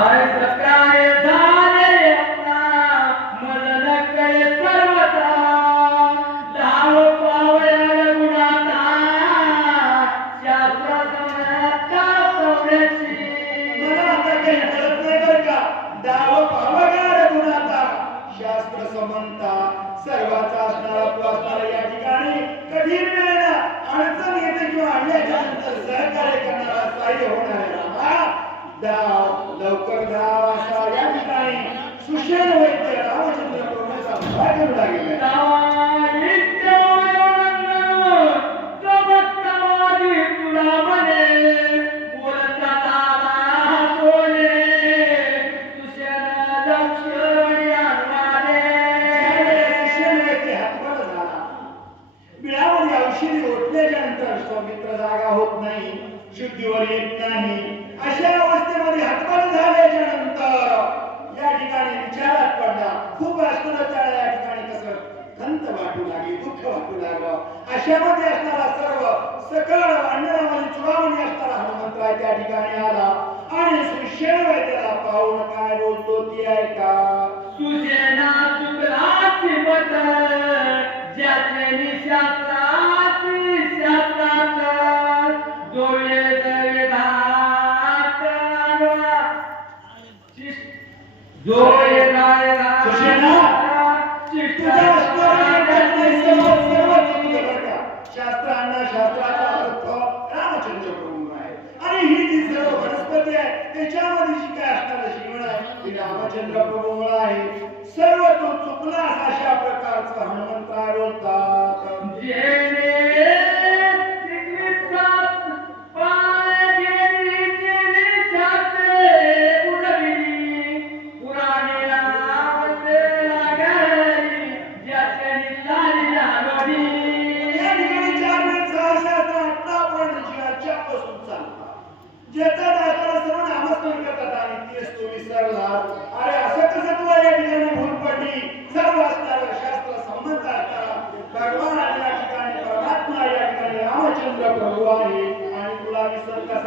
और सरकार धाव लवकर धाव असा या ठिकाणी सुशेल व्यक्ती रामचंद्र प्रभूंचा भाग लागेल? ठिकाणी अशा अवस्थेमध्ये हतबल झाल्याच्यानंतर या ठिकाणी विचारात पडला. खूप अस्कुलता या ठिकाणी कसं खंत वाटू लागली दुःख वाटू लागलं. अशामध्ये असणारा सर्व सकळ अण्णामध्ये चुरामध्ये असणारा हनुमंतराय त्या ठिकाणी आला. आणि सुशेण त्याला पाहून काय बोलतो ते ऐका. सुजना तुला ज्याचे निशा जो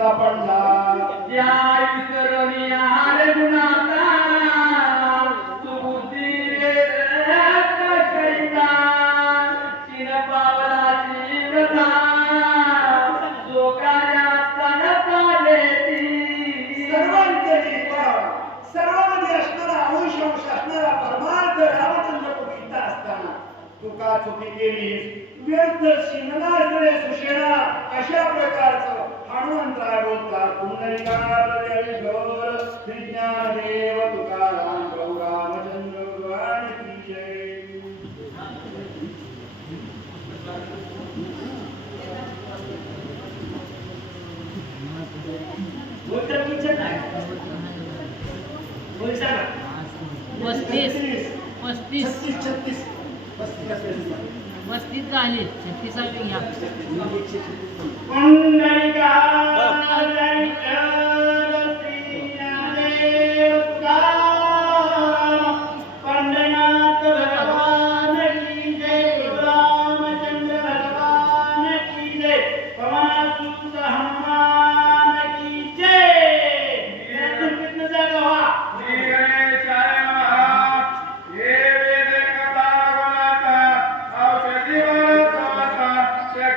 ಕಾಪಾಡಲಿ छत्तीस पस्तीस. छत्तीस पस्तीस छत्तीस छत्तीस घ्या.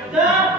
三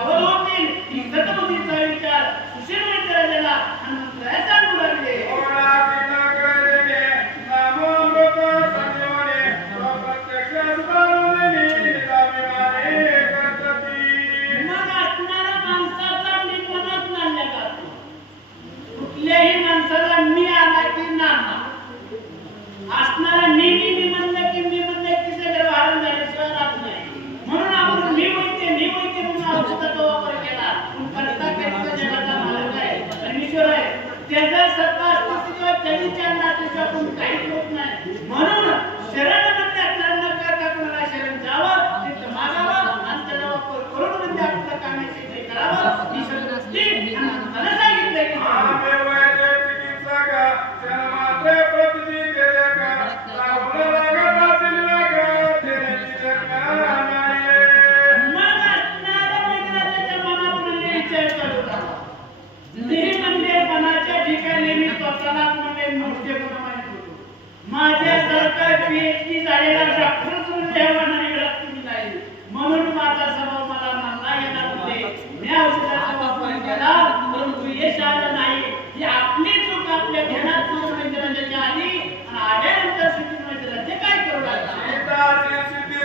Hello.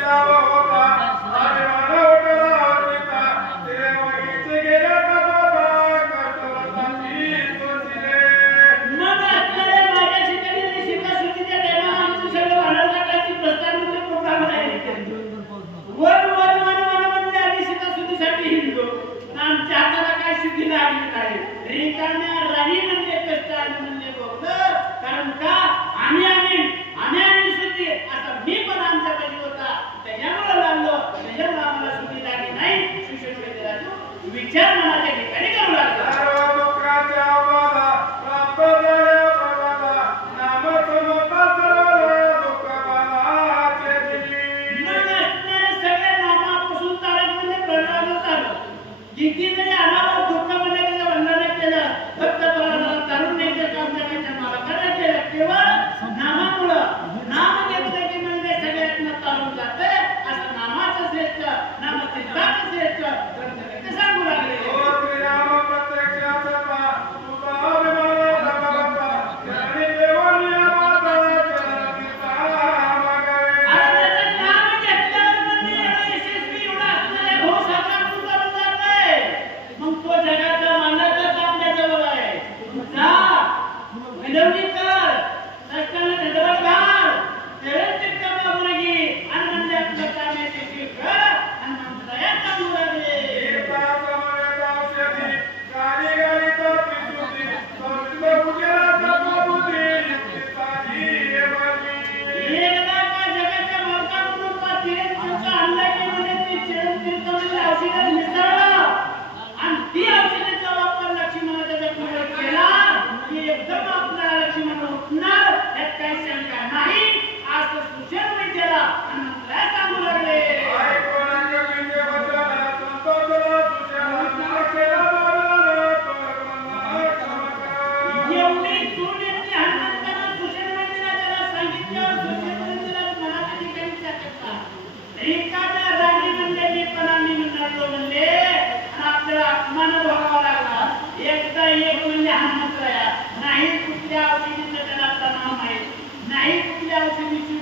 Hallelujah. आत्मानं बघावा लागला एकदा एक म्हणजे हा म्हटला नाही कुठल्या औषधीचं त्याला तणाव नाही कुठल्या औषधीची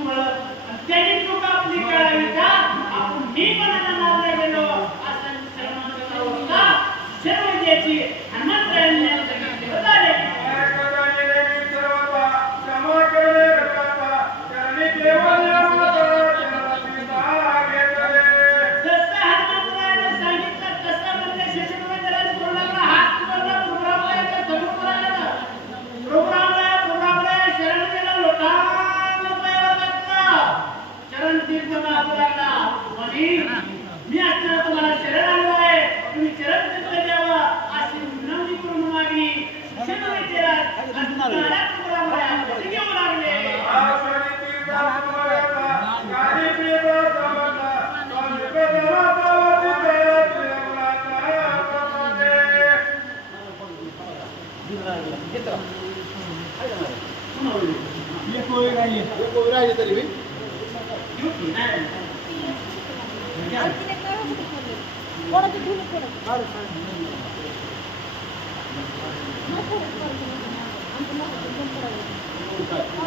कोणाची ठेवली कोण आंघोळ